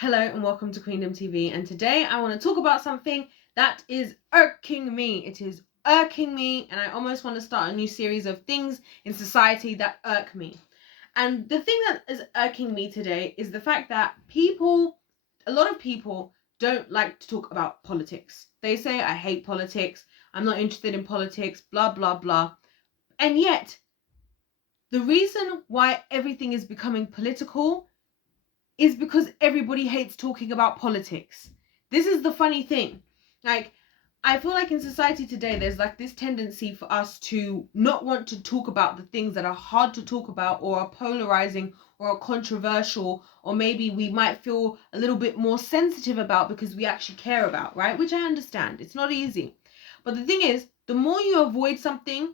Hello and welcome to Queendom TV, and today I want to talk about something that is irking me. It is irking me, and I almost want to start a new series of things in society that irk me. And the thing that is irking me today is the fact that a lot of people don't like to talk about politics. They say, I hate politics, I'm not interested in politics, blah, blah, blah. And yet, the reason why everything is becoming political is because everybody hates talking about politics. This is the funny thing. Like, I feel like in society today, there's like this tendency for us to not want to talk about the things that are hard to talk about or are polarizing or are controversial, or maybe we might feel a little bit more sensitive about because we actually care about, right? Which I understand. It's not easy. But the thing is, the more you avoid something,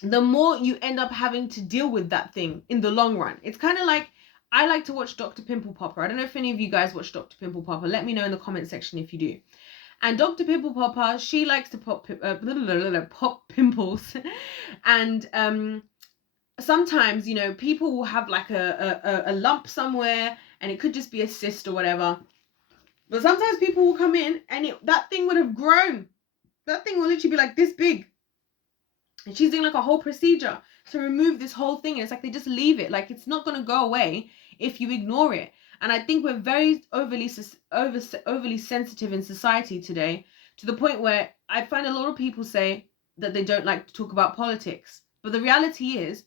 the more you end up having to deal with that thing in the long run. It's kind of like, I like to watch Dr. Pimple Popper. I don't know if any of you guys watch Dr. Pimple Popper. Let me know in the comment section if you do. And Dr. Pimple Popper, she likes to pop pimples. And sometimes, you know, people will have like a lump somewhere, and it could just be a cyst or whatever. But sometimes people will come in and that thing would have grown. That thing will literally be like this big. And she's doing like a whole procedure to remove this whole thing. And it's like they just leave it. Like, it's not going to go away if you ignore it. And I think we're very overly sensitive in society today, to the point where I find a lot of people say that they don't like to talk about politics. But the reality is,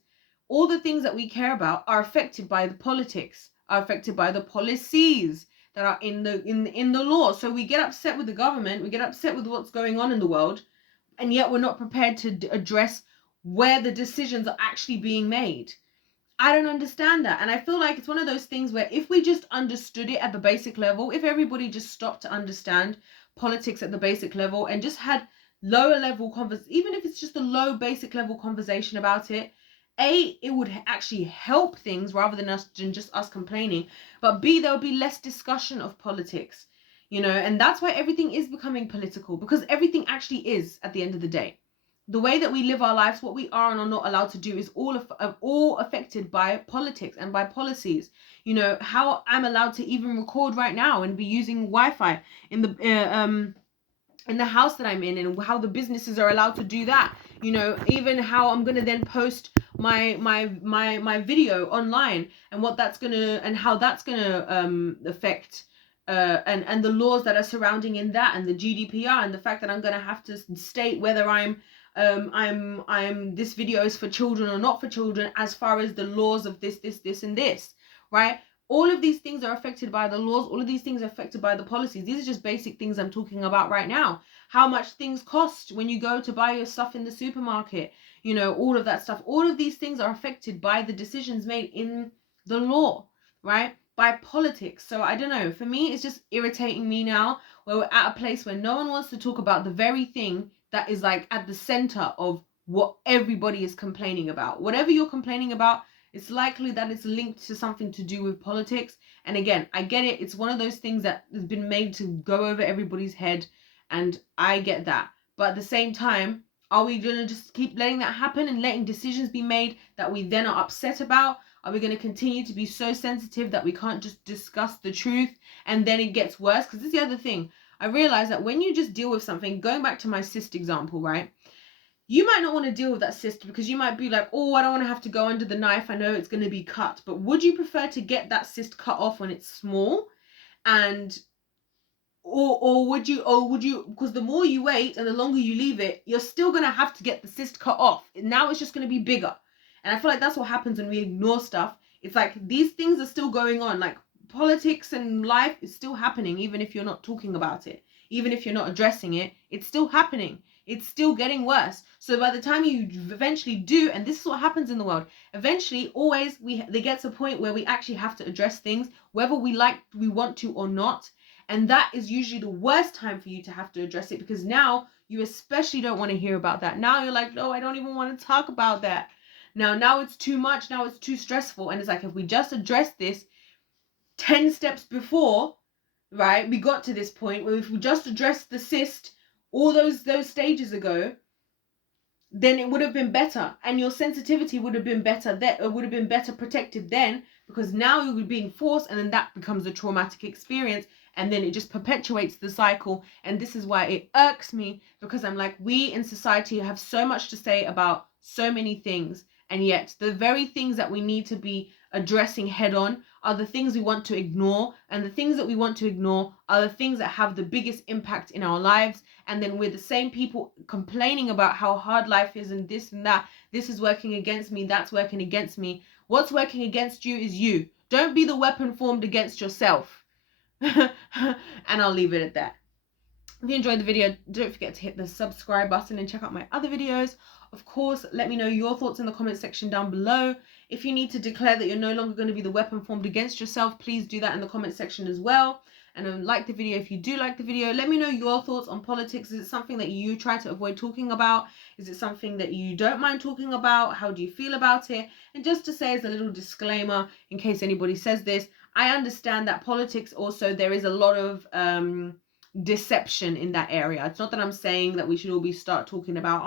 all the things that we care about are affected by the politics, are affected by the policies that are in the law. So we get upset with the government, we get upset with what's going on in the world, and yet we're not prepared to address where the decisions are actually being made. I don't understand that. And I feel like it's one of those things where if we just understood it at the basic level, if everybody just stopped to understand politics at the basic level and just had lower level conversation, even if it's just a low basic level conversation about it, A, it would actually help things rather than just us complaining. But B, there would be less discussion of politics. You know, and that's why everything is becoming political, because everything actually is at the end of the day. The way that we live our lives, what we are and are not allowed to do, is all affected by politics and by policies. You know, how I'm allowed to even record right now and be using Wi-Fi in the house that I'm in, and how the businesses are allowed to do that. You know, even how I'm gonna then post my video online, and what that's gonna, and how that's gonna affect and the laws that are surrounding in that, and the GDPR, and the fact that I'm gonna have to state whether I'm this video is for children or not for children, as far as the laws of this and this, right? All of these things are affected by the laws. All of these things are affected by the policies. These are just basic things I'm talking about right now. How much things cost when you go to buy your stuff in the supermarket, you know, all of that stuff. All of these things are affected by the decisions made in the law, right? By politics. So I don't know, for me, it's just irritating me now, where we're at a place where no one wants to talk about the very thing that is like at the center of what everybody is complaining about. Whatever you're complaining about, it's likely that it's linked to something to do with politics. And again, I get it. It's one of those things that has been made to go over everybody's head, and I get that. But at the same time, are we going to just keep letting that happen and letting decisions be made that we then are upset about? Are we going to continue to be so sensitive that we can't just discuss the truth, and then it gets worse? Because this is the other thing. I realize that when you just deal with something, going back to my cyst example, right? You might not want to deal with that cyst because you might be like, oh, I don't want to have to go under the knife. I know it's going to be cut. But would you prefer to get that cyst cut off when it's small? And or would you, because the more you wait and the longer you leave it, you're still going to have to get the cyst cut off. Now it's just going to be bigger. And I feel like that's what happens when we ignore stuff. It's like these things are still going on. Like, politics and life is still happening, even if you're not talking about it. Even if you're not addressing it, it's still happening. It's still getting worse. So by the time you eventually do, and this is what happens in the world, eventually always they get to a point where we actually have to address things, whether we want to or not. And that is usually the worst time for you to have to address it, because now you especially don't want to hear about that. Now you're like, no, I don't even want to talk about that. Now it's too much. Now it's too stressful. And it's like, if we just address this 10 steps before, right, we got to this point where if we just addressed the cyst all those stages ago, then it would have been better, and your sensitivity would have been better, that would have been better protected then, because now you're being forced, and then that becomes a traumatic experience, and then it just perpetuates the cycle. And this is why it irks me, because I'm like, we in society have so much to say about so many things, and yet the very things that we need to be addressing head on are the things we want to ignore, and the things that we want to ignore are the things that have the biggest impact in our lives. And then we're the same people complaining about how hard life is, and this and that. This is working against me, that's working against me. What's working against you is you. Don't be the weapon formed against yourself. And I'll leave it at that. If you enjoyed the video, don't forget to hit the subscribe button and check out my other videos. Of course, let me know your thoughts in the comment section down below. If you need to declare that you're no longer going to be the weapon formed against yourself, please do that in the comment section as well. And like the video if you do like the video. Let me know your thoughts on politics. Is it something that you try to avoid talking about? Is it something that you don't mind talking about? How do you feel about it? And just to say as a little disclaimer, in case anybody says this, I understand that politics also, there is a lot of deception in that area. It's not that I'm saying that we should all start talking about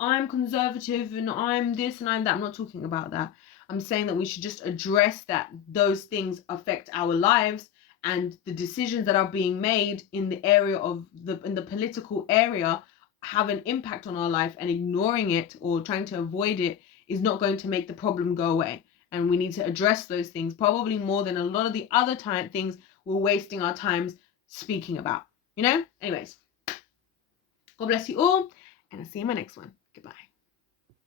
I'm conservative and I'm this and I'm that. I'm not talking about that. I'm saying that we should just address that those things affect our lives, and the decisions that are being made in the area of in the political area have an impact on our life, and ignoring it or trying to avoid it is not going to make the problem go away. And we need to address those things probably more than a lot of the other things we're wasting our times speaking about, you know? Anyways, God bless you all, and I'll see you in my next one. Goodbye.